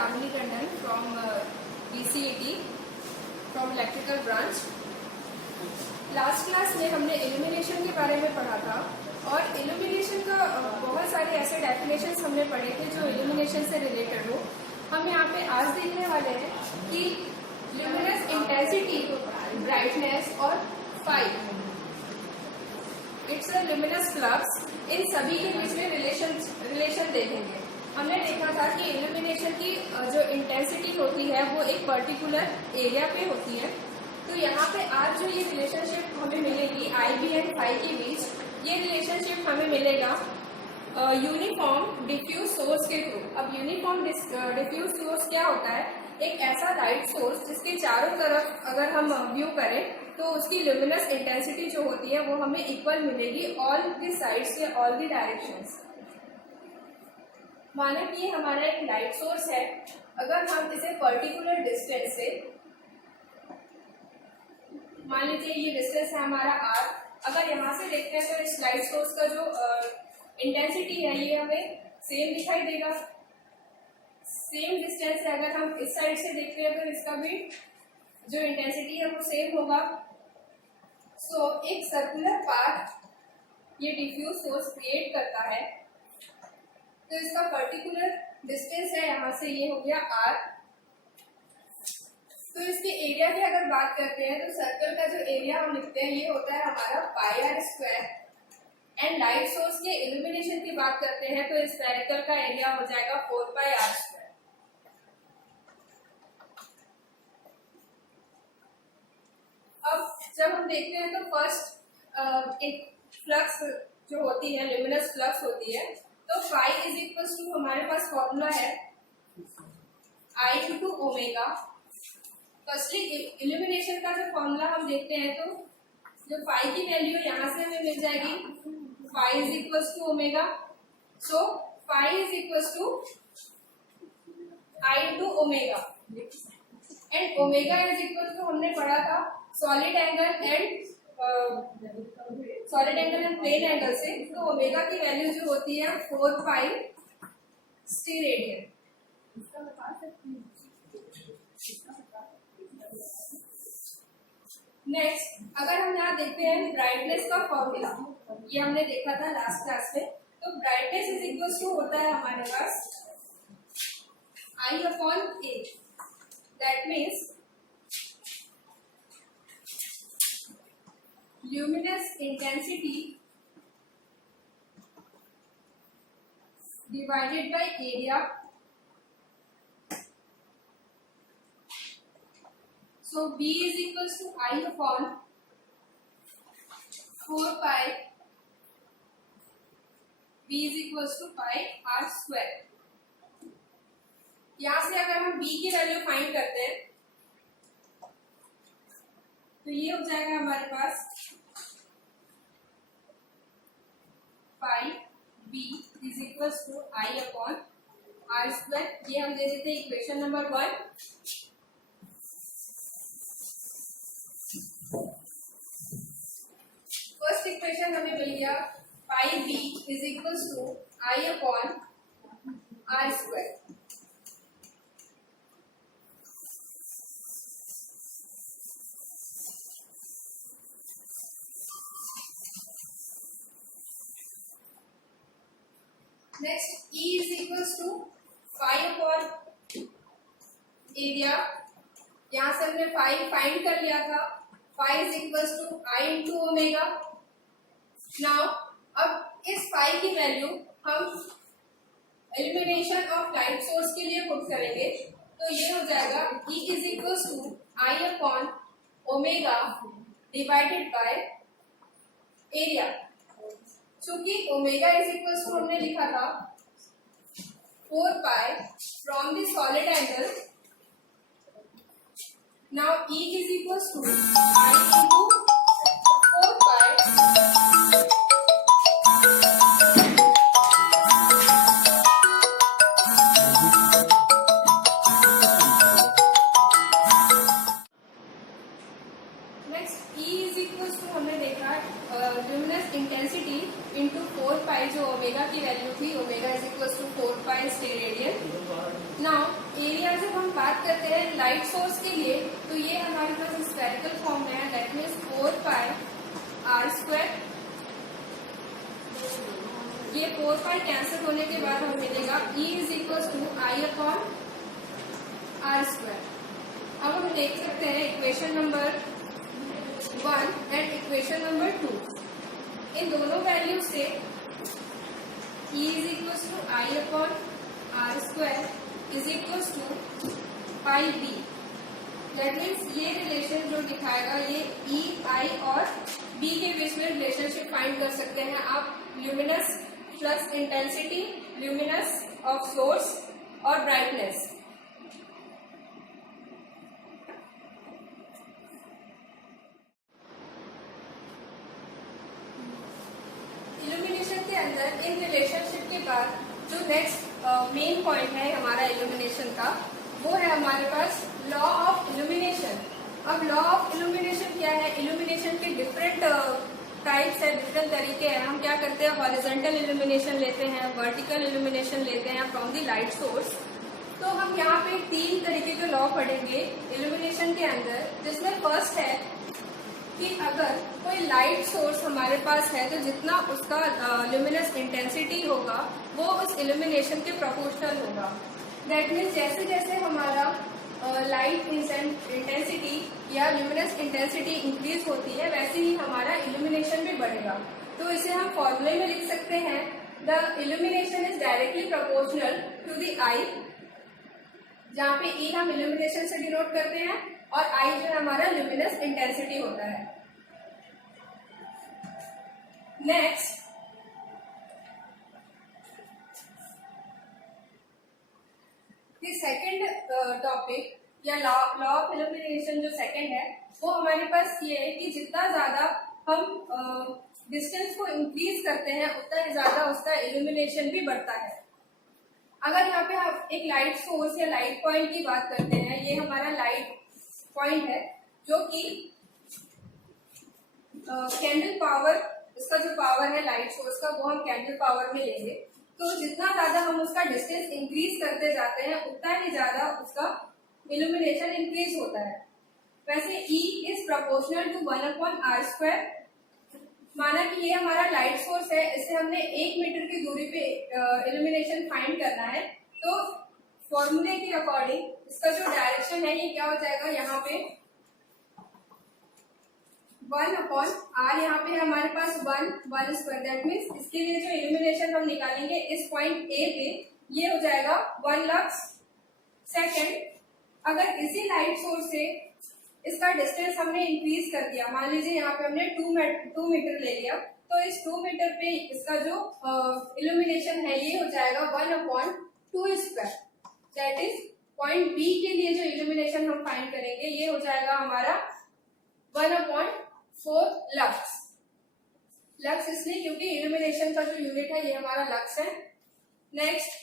Damini Tandon from DCET from electrical branch. Last class में हमने illumination के बारे में पढ़ा था और इल्यूमिनेशन का बहुत सारे ऐसे डेफिनेशंस हमने पढ़े थे जो इल्यूमिनेशन से रिलेटेड हो. हम यहाँ पे आज देखने वाले हैं कि ल्यूमिनस इंटेंसिटी, ब्राइटनेस और phi, it's a luminous flux, इन सभी के बीच में रिलेशन देखेंगे. हमने देखा था कि इल्यूमिनेशन की जो इंटेंसिटी होती है वो एक पर्टिकुलर एरिया पे होती है. तो यहाँ पे आज जो ये रिलेशनशिप हमें मिलेगी आई बी एंड फाई के बीच, ये रिलेशनशिप हमें मिलेगा यूनिफॉर्म डिफ्यूज सोर्स के थ्रू. अब यूनिफॉर्म डिफ्यूज सोर्स क्या होता है? एक ऐसा लाइट सोर्स जिसके चारों तरफ अगर हम व्यू करें तो उसकी ल्यूमिनस इंटेंसिटी जो होती है वो हमें इक्वल मिलेगी ऑल द साइड्स या ऑल द डायरेक्शंस. माना कि ये हमारा एक लाइट सोर्स है. अगर हम इसे पर्टिकुलर डिस्टेंस से, मान लीजिए ये डिस्टेंस है हमारा r, अगर यहाँ से देखते हैं तो इस लाइट सोर्स का जो इंटेंसिटी है ये हमें सेम दिखाई देगा. सेम डिस्टेंस है अगर हम इस साइड से देखते हैं तो इसका भी जो इंटेंसिटी है वो सेम होगा. सो एक सर्कुलर पाथ ये डिफ्यूज सोर्स क्रिएट करता है. तो इसका पर्टिकुलर डिस्टेंस है यहाँ से, ये हो गया r. तो इसके एरिया की अगर बात करते हैं तो सर्कल का जो एरिया हम लिखते हैं ये होता है हमारा pi are square. And light source के इल्यूमिनेशन की बात करते हैं तो स्फेरिकल का एरिया हो जाएगा 4 पाई आर स्क्वायर. अब जब हम देखते हैं तो फर्स्ट एक फ्लक्स जो होती है, ल्यूमिनस फ्लक्स होती है, तो फाई इज इक्वल टू हमारे पास फॉर्मूला है आई इंटू ओमेगा. फर्स्टली इल्यूमिनेशन का जो फॉर्मूला हम देखते हैं तो जो फाई की वैल्यू यहाँ से हमें मिल जाएगी, phi is equal to omega. So phi is equal to I into omega. And omega is equal to हमने पढ़ा था solid angle and plane angle से. तो ओमेगा की वैल्यू जो होती है 4 पाई सी रेडियन. नेक्स्ट अगर हम यहाँ देखते हैं ब्राइटनेस का फॉर्मूला, ये हमने देखा था लास्ट क्लास में. तो ब्राइटनेस इज इक्वल टू होता है हमारे पास i upon a. That means luminous intensity divided by area. So B is equals to I upon 4 pi. B is equals to pi r square. यहाँ से अगर हम B की वैल्यू फाइंड करते हैं तो ये हो जाएगा हमारे पास pi B is equals to I upon r square. ये हम दे देते हैं इक्वेशन नंबर 1. फर्स्ट इक्वेशन हमें मिल गया pi b is equal to I upon are square. Next e is equal to phi upon area. यहां से हमने फाई फाइंड कर लिया था. Phi is equal to I into omega. Now अब इस फाई की वैल्यू हम इल्यूमिनेशन ऑफ लाइट सोर्स के लिए पुट करेंगे. तो ये हो जाएगा E is equal to I upon omega divided by area. चूंकि ओमेगा इज इक्वल टू हमने लिखा था 4 pi from the solid angle. Now E is equal to I into 4 pi luminous intensity into 4 pi जो omega की value थी, omega is equal to 4 pi steradian. Now area जब हम बात करते हैं लाइट सोर्स के लिए, तो ये हमारे पास स्फेरिकल फॉर्म में है, that means 4 pi are square. ये 4 पाई कैंसिल होने के बाद हमें मिलेगा E is equal to I upon are square. अब हम देख सकते हैं equation number 1 and equation number 2, इन दोनों वैल्यू से E is equal to I upon are square is equal to pi B. That means ये रिलेशन जो दिखाएगा ये E, I और B के बीच में रिलेशनशिप फाइंड कर सकते हैं आप। Luminous plus intensity, luminous of source और ब्राइटनेस। इल्यूमिनेशन के अंदर इन रिलेशनशिप के बाद जो नेक्स्ट मेन पॉइंट है हमारा इल्यूमिनेशन का, वो है हमारे पास लॉ ऑफ इल्यूमिनेशन। अब लॉ ऑफ इल्यूमिनेशन क्या है? इल्यूमिनेशन के डिफरेंट टाइप्स है, डिफरेंट तरीके हैं। हम क्या करते हैं, हॉरिजॉन्टल इल्यूमिनेशन लेते हैं, वर्टिकल इल्यूमिनेशन लेते हैं फ्रॉम द लाइट सोर्स। तो हम यहाँ पे 3 तरीके के लॉ पढ़ेंगे इल्यूमिनेशन के अंदर, जिसमें फर्स्ट है कि अगर कोई लाइट सोर्स हमारे पास है तो जितना उसका ल्यूमिनस इंटेंसिटी होगा वो उस इल्यूमिनेशन के प्रोपोर्शनल होगा। दैट मीन्स जैसे जैसे हमारा लाइट इंटेंसिटी या ल्यूमिनस इंटेंसिटी इंक्रीज होती है वैसे ही हमारा इल्यूमिनेशन भी बढ़ेगा। तो इसे हम फॉर्मूले में लिख सकते हैं, the illumination is directly proportional to the i, जहाँ पे ई हम इल्यूमिनेशन से डिनोट करते हैं और आई जो हमारा ल्यूमिनस इंटेंसिटी होता है। नेक्स्ट द सेकंड टॉपिक या लॉ ऑफ इल्यूमिनेशन जो सेकंड है वो हमारे पास ये है कि जितना ज्यादा हम डिस्टेंस को इंक्रीज करते हैं उतना ही ज्यादा उसका इल्यूमिनेशन भी बढ़ता है। अगर यहाँ पे आप एक लाइट सोर्स या लाइट पॉइंट की बात करते हैं, ये हमारा लाइट पॉइंट है जो कि कैंडल पावर, इसका जो पावर है लाइट सोर्स का वो हम कैंडल पावर में लेंगे। तो जितना ज्यादा हम उसका डिस्टेंस इंक्रीज करते जाते हैं उतना ही ज्यादा उसका इल्यूमिनेशन इंक्रीज होता है। वैसे E is proportional to 1 upon are square. माना कि ये हमारा लाइट सोर्स है, इससे हमने 1 मीटर की दूरी पे इल्यूमिनेशन फाइंड करना है। तो फॉर्मूले के अकॉर्डिंग इसका जो डायरेक्शन है ये क्या हो जाएगा, यहाँ पे 1 अपॉन आर, यहाँ पे हमारे पास 1 स्क्वायर। दैट मीन्स इसके लिए जो इल्यूमिनेशन हम निकालेंगे इस पॉइंट ए पे ये हो जाएगा 1 लक्स सेकेंड। अगर इसी लाइट सोर्स से इसका डिस्टेंस हमने इंक्रीज कर दिया, मान लीजिए यहाँ पे हमने 2 मीटर ले लिया, तो इस 2 मीटर पे इसका जो इल्यूमिनेशन है ये हो जाएगा 1 upon 2 square. That is point B के लिए जो इल्यूमिनेशन हम फाइंड करेंगे ये हो जाएगा हमारा 1 अपॉन 4 लक्स। लक्स इसलिए क्योंकि इल्यूमिनेशन का जो यूनिट है ये हमारा लक्स है। नेक्स्ट,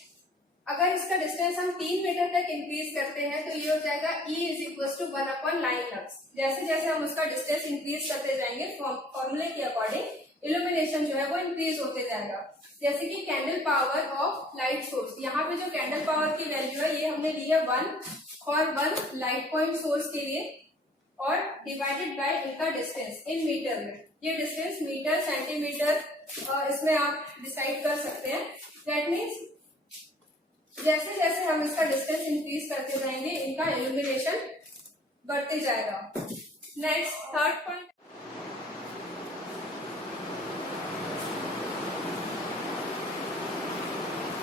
अगर इसका डिस्टेंस हम 3 मीटर तक इंक्रीज करते हैं तो ये हो जाएगा E is equal to 1 upon 9 lux. जैसे जैसे हम उसका डिस्टेंस इंक्रीज करते जाएंगे फॉर्मूले के अकॉर्डिंग इल्यूमिनेशन जो है वो इंक्रीज होते जाएगा। जैसे कि candle power of light source, यहाँ पे जो कैंडल पावर की वैल्यू है ये हमने ली है 1 फॉर 1 लाइट पॉइंट सोर्स के लिए और डिवाइडेड बाय इनका डिस्टेंस इन मीटर में। ये डिस्टेंस मीटर, सेंटीमीटर इसमें आप डिसाइड कर सकते हैं। दैट मीन्स जैसे जैसे हम इसका डिस्टेंस इंक्रीज करते जाएंगे इनका इल्यूमिनेशन बढ़ते जाएगा। Next, third point,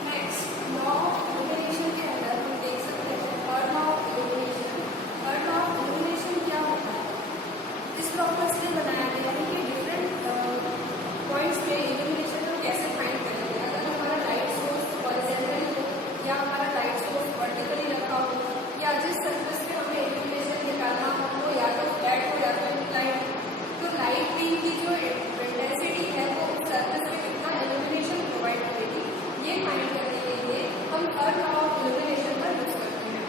next law of illumination के अंदर हम देख सकते हैं third law of illumination. Third law of illumination क्या होता है? इस लॉ को इसलिए बनाया गया है कि डिफरेंट पॉइंट्स पे इल्यूमिनेशन को कैसे फाइंड करेंगे। अगर हमारा लाइट सोर्स हॉरिजॉन्टल या हमारा लाइट सोर्स वर्टिकली रखा हो या जिस सरफेस पे हमें इल्यूमिनेशन निकालना हो वो या तो फ्लैट हो या तो इंक्लाइंड, तो लाइट बीम की जो इंटेंसिटी है वो उस सरफेस पे कितना इल्यूमिनेशन प्रोवाइड करेगी ये फाइंड करने के लिए हम थर्ड लॉ ऑफ इल्यूमिनेशन का यूज करते हैं।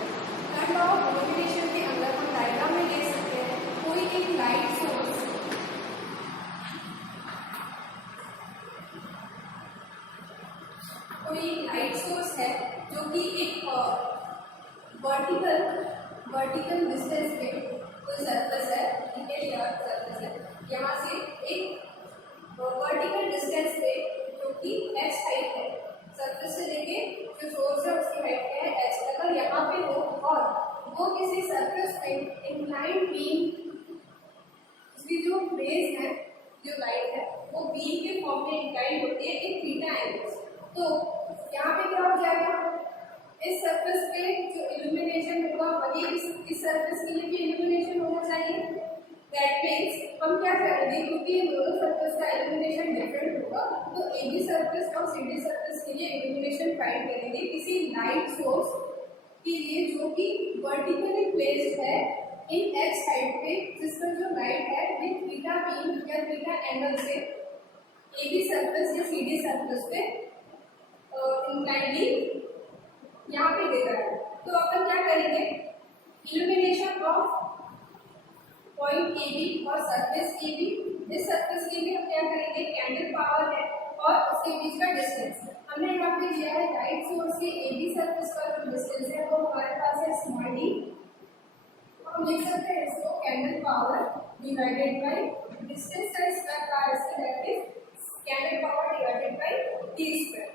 थर्ड लॉ ऑफ इल्यूमिनेशन के अंदर हम डायग्राम में देख सकते हैं कोई एक लाइट सोर्स कोई लाइट सोर्स है जो कि एक वर्टिकल डिस्टेंस पे कोई सरफेस है, ठीक है, यह सरफेस है, यहाँ से एक वर्टिकल डिस्टेंस पे जो कि h हाइट है, सरफेस से लेके जो सोर्स है उसकी हाइट क्या है h, अगर यहाँ पे हो और वो किसी सरफेस पे इंक्लाइंड बीम, उसकी जो रेज है, जो लाइट है, वो बीम के फॉर्म में इंक्लाइंड होती है एक थीटा एंगल से, तो यहाँ पे क्या हो जाएगा, इस सरफेस पे जो इल्यूमिनेशन होगा वही इस सरफेस के लिए भी इल्यूमिनेशन होना चाहिए। दैट मीन्स हम क्या करेंगे, क्योंकि दोनों सरफेस का इल्यूमिनेशन डिफरेंट होगा, तो ए बी सरफेस और सी डी सरफेस के लिए इल्यूमिनेशन फाइंड करेंगे किसी लाइट सोर्स के लिए जो कि वर्टिकली प्लेस्ड है इन एक्स हाइट पे, जिसका जो लाइट है विद थीटा बीम या थीटा एंगल से ए बी सरफेस या सी डी सरफेस पे इंक्लाइंडली यहाँ पे देता है। तो अपन क्या करेंगे, illumination of point A B और सरफेस ए बी, इस सरफेस के लिए हम क्या करेंगे, कैंडल पावर है और उसके बीच का डिस्टेंस, हमने यहाँ पे दिया है लाइट सोर्स के ए बी सरफेस का जो डिस्टेंस है वो हमारे पास है स्मॉल डी, हम लिख सकते हैं इसको candle power divided by distance का स्क्वायर का that is candle power divided bye D square.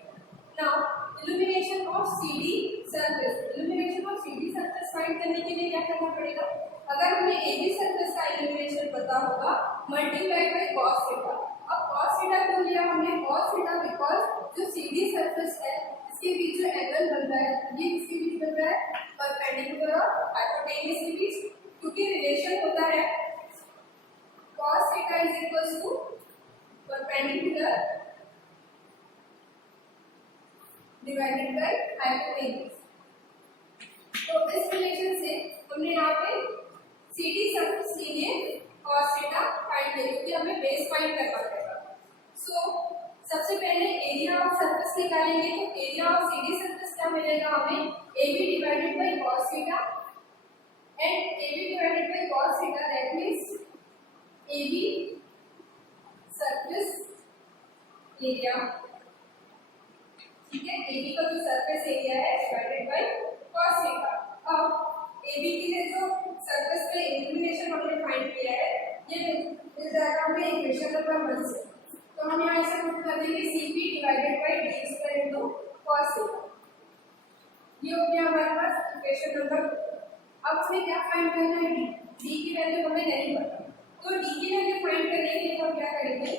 Now illumination of CD surface, illumination of CD surface find करने के लिए क्या करना पड़ेगा, अगर हमें एबी सरफेस का इल्यूमिनेशन पता होगा मल्टीप्लाई बाय cos थीटा। अब cos थीटा क्यों लिया हमने, cos थीटा बिकॉज जो सीडी सरफेस है इसके बीच जो एंगल बन रहा है ये किसके बीच बन रहा है, परपेंडिकुलर और हाइपोटेन्यूज के बीच, क्योंकि रिलेशन होता है cos theta is equal to perpendicular divided by hypotenuse. तो इस रिलेशन से हमने यहाँ पे सीडी सरफेस के लिए cos थीटा फाइंड किया, क्योंकि हमें बेस फाइंड करना पड़ेगा। सो सबसे पहले एरिया ऑफ सरफेस निकालेंगे, तो एरिया ऑफ सीडी सरफेस क्या मिलेगा हमें, AB divided by cos theta and AB divided by cos theta that means AB surface area, ठीक है, AB का जो सरफेस एरिया है डिवाइडेड बाय cos थीटा। अब AB के लिए जो सरफेस पे इल्यूमिनेशन हमने फाइंड किया है ये मिल जाएगा हमें इक्वेशन नंबर 1 से, तो हम यहाँ इसे पुट कर देंगे CP divided by d square into cos theta, ये हो गया हमारे पास इक्वेशन नंबर 2। अब हमें क्या फाइंड करना है, d की वैल्यू हमें नहीं पता, तो d की वैल्यू फाइंड करने के लिए हम क्या करेंगे,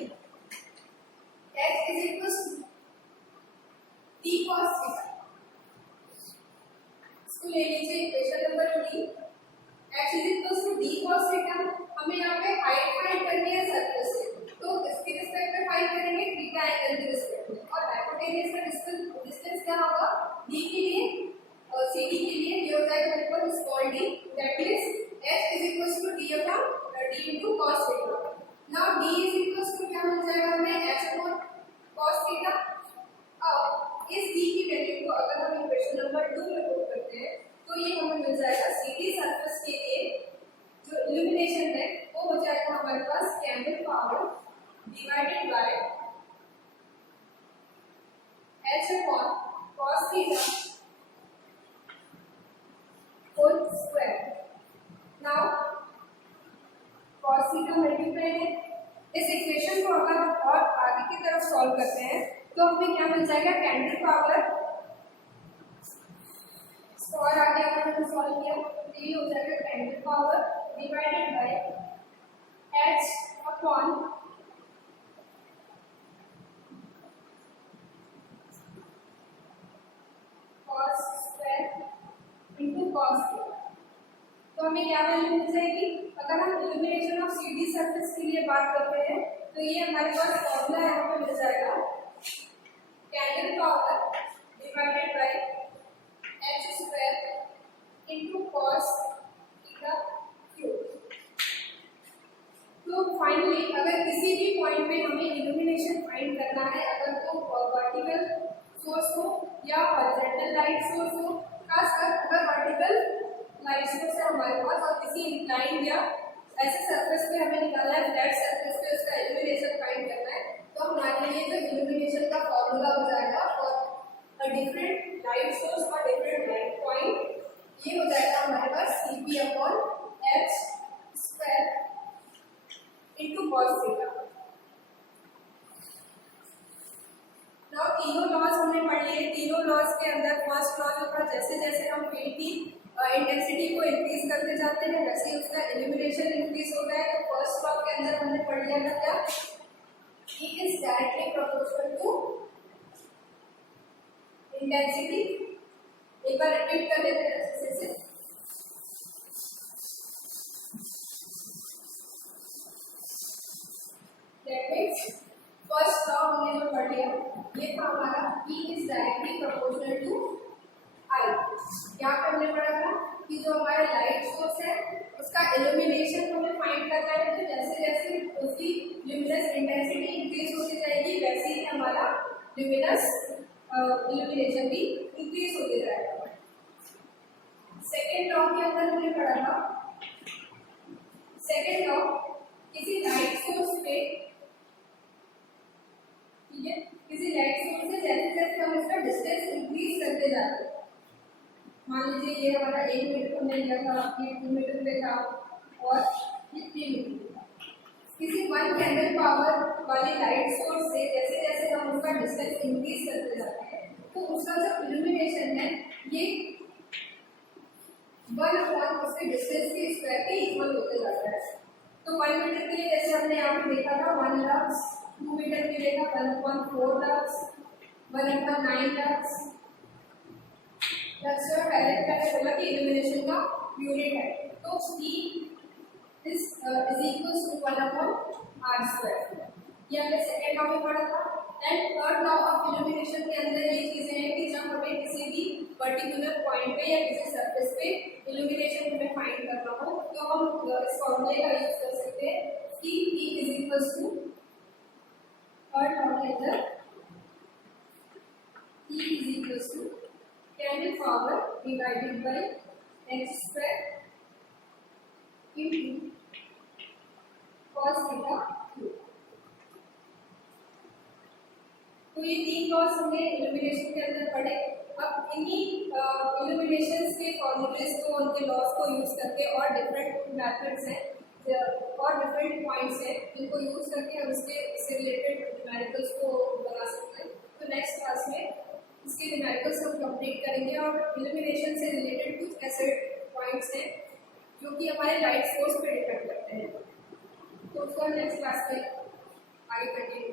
x is equal to d cos theta, इसको ले लीजिए equation number 3, x is equal to d cos theta, हमें यहाँ पे हाइट फाइंड करनी है सरफेस से, तो इसके रिस्पेक्ट में फाइंड करेंगे थीटा एंगल के रिस्पेक्ट में, और हाइपोटेन्यूज का डिस्टेंस क्या होगा, d के लिए और cd के लिए ये हो जाएगा equal small d, that means x is equal to d upon d into cos theta. Now d is equal to क्या मिल जाएगा हमें, h अपॉन cos थीटा। अब इस d की वैल्यू को अगर हम इक्वेशन नंबर 2 में पुट करते हैं तो ये हमें मिल जाएगा सीडी सरफेस के लिए जो इल्यूमिनेशन है वो हो जाएगा हमारे पास candle power divided by h upon cos theta whole square. Now cos theta multiply है, इस इक्वेशन को अगर और आगे की तरफ सॉल्व करते हैं तो हमें क्या मिल जाएगा, कैंडल पावर और आगे अगर हमने सॉल्व किया तो ये हो जाएगा candle power divided by h upon cos square into cos theta. तो हमें क्या वैल्यू मिल जाएगी, अगर हम इल्यूमिनेशन ऑफ सीडी सरफेस के लिए बात करते हैं तो ये हमारे पास फॉर्मूला यहाँ पे मिल जाएगा, candle power divided by h square into cos theta cube. तो फाइनली अगर किसी भी पॉइंट पे हमें इल्यूमिनेशन फाइंड करना है, अगर तो वर्टिकल सोर्स हो या हॉरिजॉन्टल लाइट सोर्स हो, खासकर अगर वर्टिकल लाइट सोर्स है हमारे पास और किसी इंक्लाइन या ऐसे सरफेस पे हमें निकालना है, फ्लैट सरफेस पे उसका इल्यूमिनेशन फाइंड करना है, तो हमारे लिए जो इल्यूमिनेशन का फॉर्मूला हो जाएगा और डिफरेंट लाइट सोर्स और डिफरेंट लाइट पॉइंट, ये हो जाएगा हमारे पास Cp upon h square into cos theta. Now तीनों लॉज हमने पढ़ लिए। तीनों लॉज के अंदर फर्स्ट लॉ जो था, जैसे जैसे हम फील्ड की इंटेंसिटी को इंक्रीज करते जाते हैं वैसे ही उसका इल्यूमिनेशन इंक्रीज होता है। तो फर्स्ट लॉ के अंदर हमने पढ़ लिया था क्या, E is directly proportional to intensity। एक बार रिपीट कर लेते हैं अच्छे से। That means फर्स्ट लॉ हमने जो पढ़ लिया ये था हमारा E is directly proportional to I। क्या हमने पढ़ा था कि जो हमारा लाइट सोर्स है उसका इल्यूमिनेशन हमें फाइंड करना है। तो जैसे जैसे उसकी ल्यूमिनस इंटेंसिटी इंक्रीज होती जाएगी वैसे ही हमारा ल्यूमिनस इल्यूमिनेशन भी इंक्रीज होते जाएगा। सेकेंड लॉ के अंदर हमने पढ़ा था, सेकेंड लॉ किसी लाइट सोर्स पे, ठीक है, किसी लाइट सोर्स से जैसे जैसे हम उसका डिस्टेंस इंक्रीज करते जाते हैं, मान लीजिए ये हमारा 1 मीटर हमने लिया था, ये 2 मीटर पे था और ये 3 मीटर था। किसी 1 कैंडल पावर वाली लाइट सोर्स से जैसे जैसे हम उसका डिस्टेंस इंक्रीज करते जाते हैं तो उसका जो इल्यूमिनेशन है ये 1 अपॉन उसके डिस्टेंस के स्क्वायर के इक्वल होते जाता है। तो 1 मीटर के लिए जैसे हमने यहाँ पे देखा था 1 लक्स, 2 मीटर के लिए था 1.4 लक्स, 1/9 लक्स। लक्स पहले बोला कि इल्यूमिनेशन का यूनिट है, तो E is equals to 1/r²। ये हमने सेकेंड लॉ में पढ़ा था। And third law of illumination के अंदर ये चीजें हैं कि जब हमें किसी भी पर्टिकुलर पॉइंट पे या किसी सरफेस पे इल्यूमिनेशन हमें फाइंड करना हो तो हम इस फॉर्मूले का यूज कर सकते हैं कि E is equals to, third law के अंदर E is equals to candle power divided by h square into cos theta cube। तो ये तीन लॉस हमने इल्यूमिनेशन के अंदर पढ़े। अब इन्हीं इल्यूमिनेशंस के फॉर्मूलेस को, उनके लॉस को यूज करके और डिफरेंट मेथड्स हैं और डिफरेंट पॉइंट्स हैं जिनको यूज करके हम इससे रिलेटेड न्यूमेरिकल्स को बना सकते हैं। तो नेक्स्ट क्लास में इसके न्यूमेरिकल्स हम कंप्लीट करेंगे और इल्यूमिनेशन से रिलेटेड कुछ ऐसे पॉइंट्स हैं जो कि हमारे लाइट सोर्स पे डिपेंड करते हैं। तो उसको नेक्स्ट क्लास में आगे कंटिन्यू